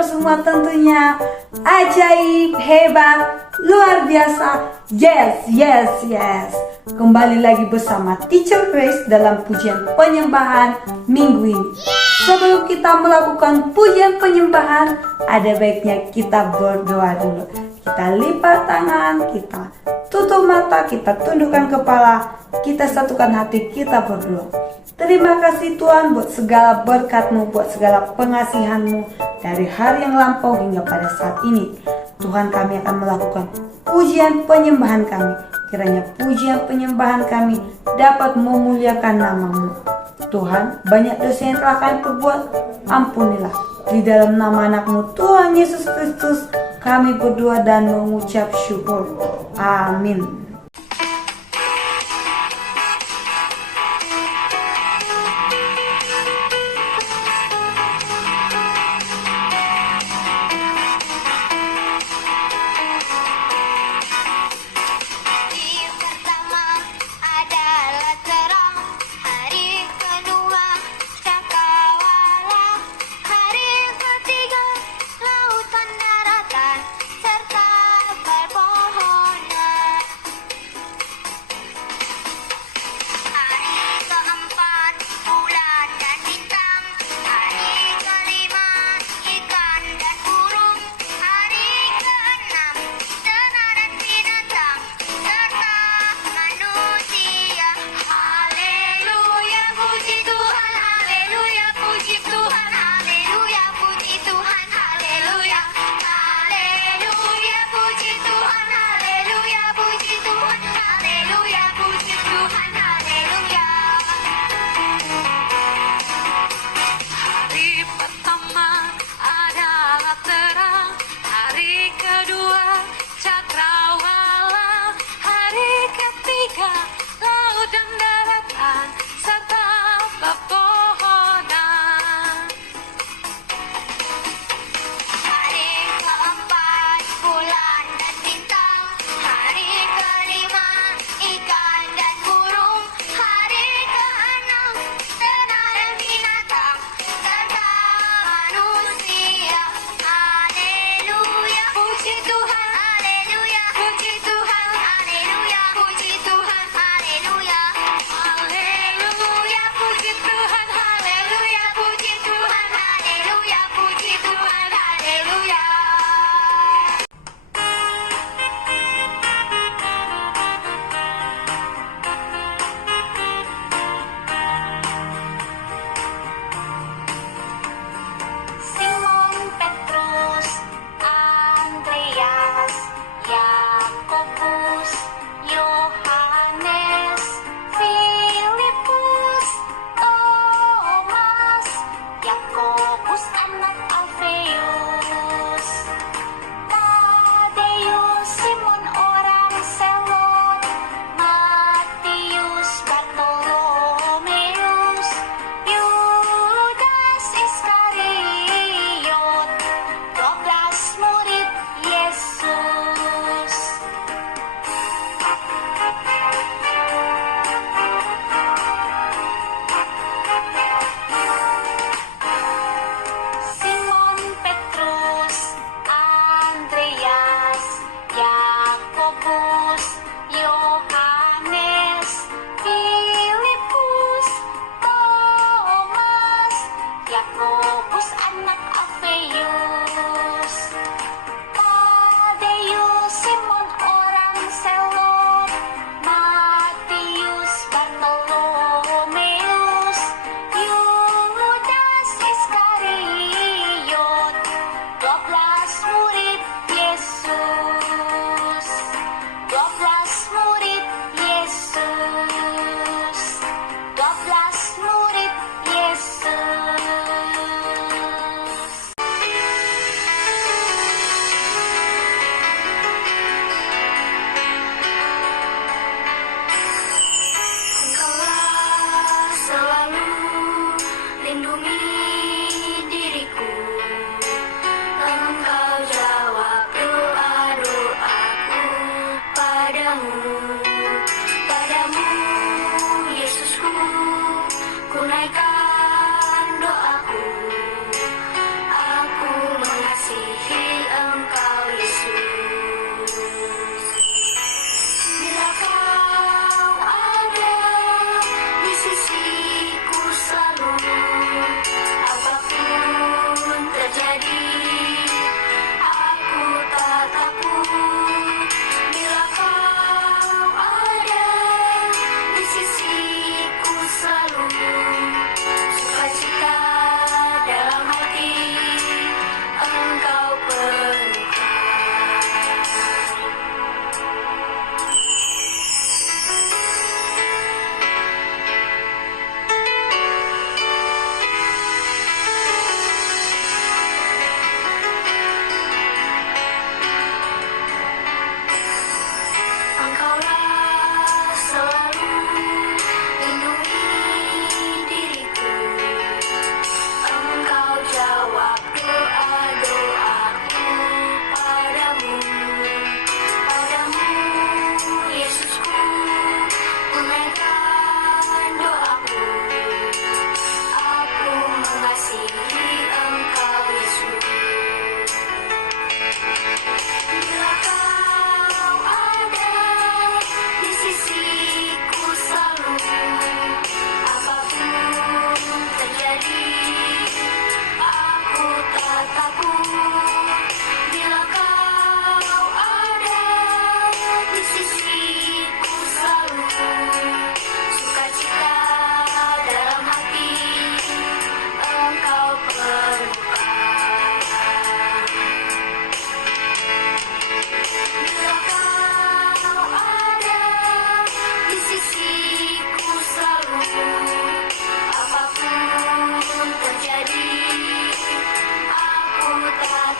Bapak semua tentunya ajaib, hebat, luar biasa. Yes, yes, yes. Kembali lagi bersama Teacher Grace dalam pujian penyembahan minggu ini. Sebelum kita melakukan pujian penyembahan, ada baiknya kita berdoa dulu. Kita lipat tangan, kita tutup mata, kita tundukkan kepala, kita satukan hati, kita berdoa. Terima kasih Tuhan buat segala berkat-Mu, buat segala pengasihan-Mu dari hari yang lampau hingga pada saat ini. Tuhan, kami akan melakukan pujian penyembahan kami. Kiranya pujian penyembahan kami dapat memuliakan nama-Mu. Tuhan, banyak dosa yang telah kami perbuat, ampunilah. Di dalam nama anak-Mu Tuhan Yesus Kristus, kami berdoa dan mengucap syukur. Amin.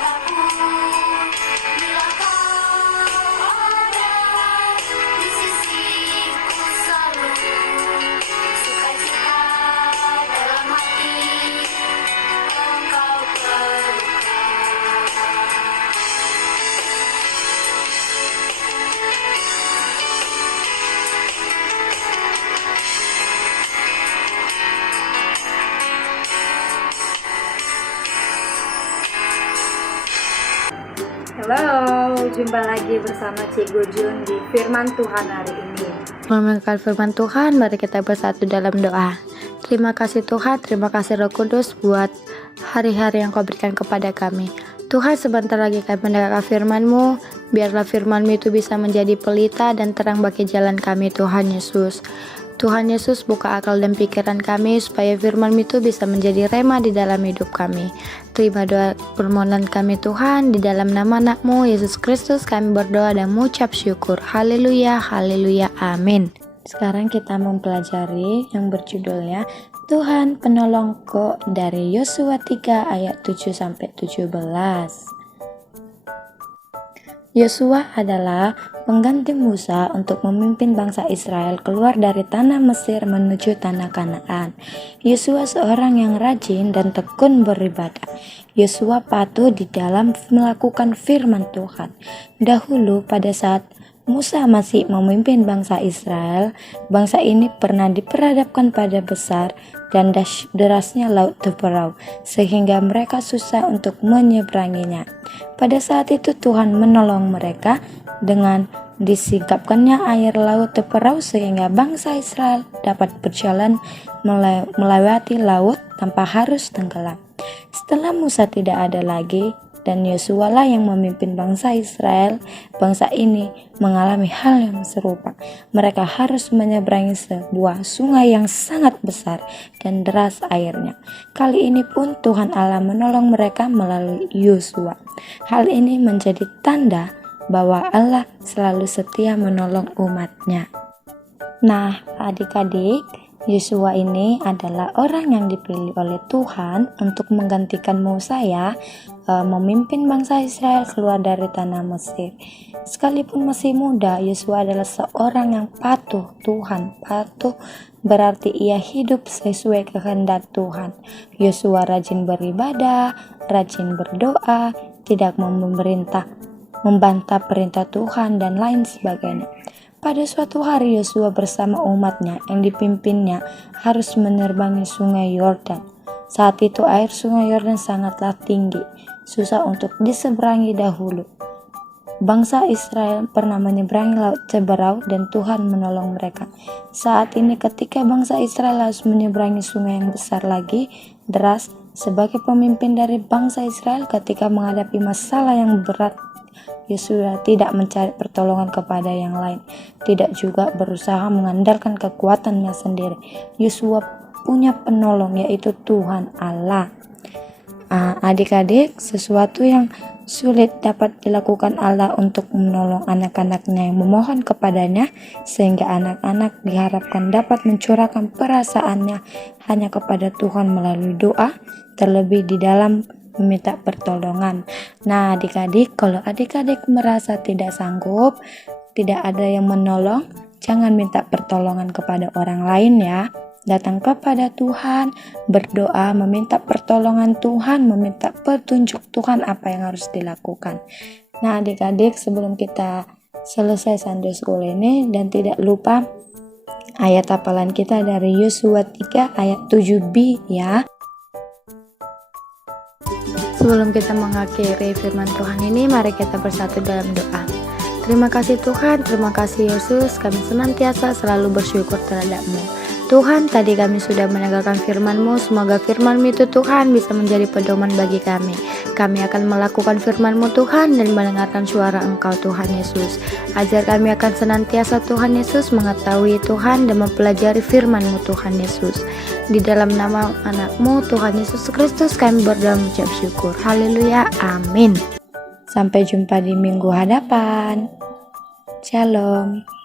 Bila kau ada di sisiku selalu, sukacita dalam hati engkau perlukan. Halo, jumpa lagi bersama Cikgu Jun di Firman Tuhan hari ini. Mendengarkan firman Tuhan, mari kita bersatu dalam doa. Terima kasih Tuhan, terima kasih Roh Kudus buat hari-hari yang Kau berikan kepada kami. Tuhan, sebentar lagi kami mendengarkan firman-Mu, biarlah firman-Mu itu bisa menjadi pelita dan terang bagi jalan kami, Tuhan Yesus. Tuhan Yesus, buka akal dan pikiran kami supaya firman-Mu itu bisa menjadi rema di dalam hidup kami. Terima doa permohonan kami Tuhan, di dalam nama anak-Mu Yesus Kristus kami berdoa dan mengucap syukur. Haleluya, haleluya, amin. Sekarang kita mempelajari yang berjudulnya Tuhan Penolongku dari Yosua 3 ayat 7-17. Yosua adalah pengganti Musa untuk memimpin bangsa Israel keluar dari tanah Mesir menuju tanah Kanaan. Yosua seorang yang rajin dan tekun beribadah. Yosua patuh di dalam melakukan firman Tuhan. Dahulu pada saat Musa masih memimpin bangsa Israel, bangsa ini pernah diperhadapkan pada besar dan derasnya laut Teberau, sehingga mereka susah untuk menyeberanginya. Pada saat itu Tuhan menolong mereka dengan disingkapkannya air laut Teberau sehingga bangsa Israel dapat berjalan melewati laut tanpa harus tenggelam. Setelah Musa tidak ada lagi, dan Yosua lah yang memimpin bangsa Israel, bangsa ini mengalami hal yang serupa. Mereka harus menyeberangi sebuah sungai yang sangat besar dan deras airnya. Kali ini pun Tuhan Allah menolong mereka melalui Yosua. Hal ini menjadi tanda bahwa Allah selalu setia menolong umat-Nya. Nah, adik-adik, Yosua ini adalah orang yang dipilih oleh Tuhan untuk menggantikan Musa memimpin bangsa Israel keluar dari tanah Mesir. Sekalipun masih muda, Yosua adalah seorang yang patuh Tuhan. Patuh berarti ia hidup sesuai kehendak Tuhan. Yosua rajin beribadah, rajin berdoa, tidak membantah perintah Tuhan dan lain sebagainya. Pada suatu hari Yosua bersama umatnya yang dipimpinnya harus menyerbangi sungai Yordan. Saat itu air sungai Yordan sangatlah tinggi, susah untuk diseberangi dahulu. Bangsa Israel pernah menyeberangi laut Teberau dan Tuhan menolong mereka. Saat ini ketika bangsa Israel harus menyeberangi sungai yang besar lagi, deras, sebagai pemimpin dari bangsa Israel ketika menghadapi masalah yang berat, Yosua tidak mencari pertolongan kepada yang lain, tidak juga berusaha mengandalkan kekuatannya sendiri. Yosua punya penolong, yaitu Tuhan Allah. Adik-adik, sesuatu yang sulit dapat dilakukan Allah untuk menolong anak-anaknya yang memohon kepadanya, sehingga anak-anak diharapkan dapat mencurahkan perasaannya hanya kepada Tuhan melalui doa, terlebih di dalam meminta pertolongan. Nah, adik-adik, kalau adik-adik merasa tidak sanggup, tidak ada yang menolong, jangan minta pertolongan kepada orang lain ya. Datang kepada Tuhan, berdoa, meminta pertolongan Tuhan, meminta petunjuk Tuhan apa yang harus dilakukan. Nah, adik-adik, sebelum kita selesai Sunday School ini, dan tidak lupa ayat hafalan kita dari Yosua 3 ayat 7b ya. Sebelum kita mengakhiri firman Tuhan ini, mari kita bersatu dalam doa. Terima kasih Tuhan, terima kasih Yesus, kami senantiasa selalu bersyukur terhadap-Mu. Tuhan, tadi kami sudah mendengarkan firman-Mu, semoga firman-Mu itu Tuhan bisa menjadi pedoman bagi kami. Kami akan melakukan firman-Mu Tuhan dan mendengarkan suara Engkau Tuhan Yesus. Ajar kami akan senantiasa Tuhan Yesus mengetahui Tuhan dan mempelajari firman-Mu Tuhan Yesus. Di dalam nama anak-Mu Tuhan Yesus Kristus kami berdoa mengucap syukur. Haleluya, amin. Sampai jumpa di minggu hadapan. Shalom.